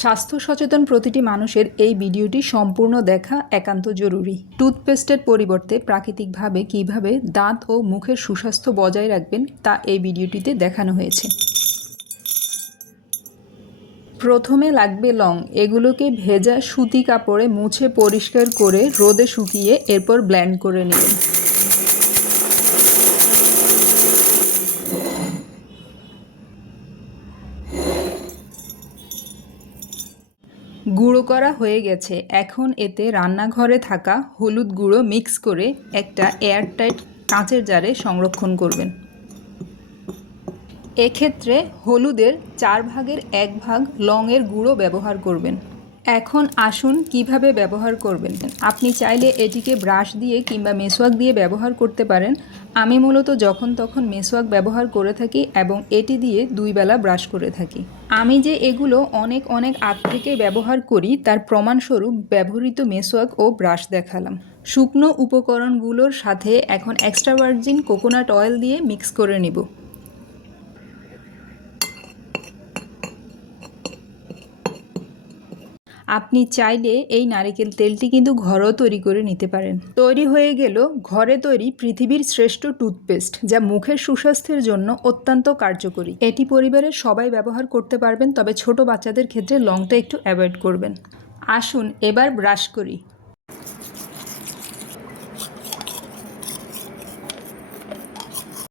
স্বাস্থ্য সচেতন প্রতিটি মানুষের এই ভিডিওটি সম্পূর্ণ দেখা একান্ত জরুরি। টুথপেস্টের পরিবর্তে প্রাকৃতিকভাবে কিভাবে দাঁত ও মুখের সুস্বাস্থ্য বজায় রাখবেন তা এই ভিডিওটিতে দেখানো হয়েছে। প্রথমে লাগবে লং। এগুলোকে ভেজা সুতি কাপড়ে মুছে পরিষ্কার করে রোদে শুকিয়ে এরপর ব্লেন্ড করে নেবেন। গুঁড়ো করা হয়ে গেছে। এখন এতে রান্নাঘরে থাকা হলুদ গুঁড়ো মিক্স করে একটা এয়ারটাইট কাঁচের জারে সংরক্ষণ করবেন। এক্ষেত্রে হলুদের 4 ভাগের 1 ভাগ লংয়ের গুঁড়ো ব্যবহার করবেন। এখন আসুন কিভাবে ব্যবহার করবেন। আপনি চাইলে এটিকে ব্রাশ দিয়ে কিংবা মেসওয়াক দিয়ে ব্যবহার করতে পারেন। আমি মূলত যখন তখন মেসওয়াক ব্যবহার করে থাকি এবং এটি দিয়ে 2 বেলা ব্রাশ করে থাকি। আমি যে এগুলো অনেক আগ থেকে ব্যবহার করি তার প্রমাণস্বরূপ ব্যবহৃত মেসওয়াক ও ব্রাশ দেখালাম। শুকনো উপকরণগুলোর সাথে এখন এক্সট্রা ভার্জিন কোকোনাট অয়েল দিয়ে মিক্স করে নেব। আপনি চাইলে এই নারিকেল তেলটি কিন্তু ঘরেও তৈরি করে নিতে পারেন। তৈরি হয়ে গেল ঘরে তৈরি পৃথিবীর শ্রেষ্ঠ টুথপেস্ট, যা মুখের সুস্বাস্থ্যের জন্য অত্যন্ত কার্যকরী। এটি পরিবারের সবাই ব্যবহার করতে পারবেন, তবে ছোট বাচ্চাদের ক্ষেত্রে লংটা একটু অ্যাভয়েড করবেন। আসুন এবার ব্রাশ করি।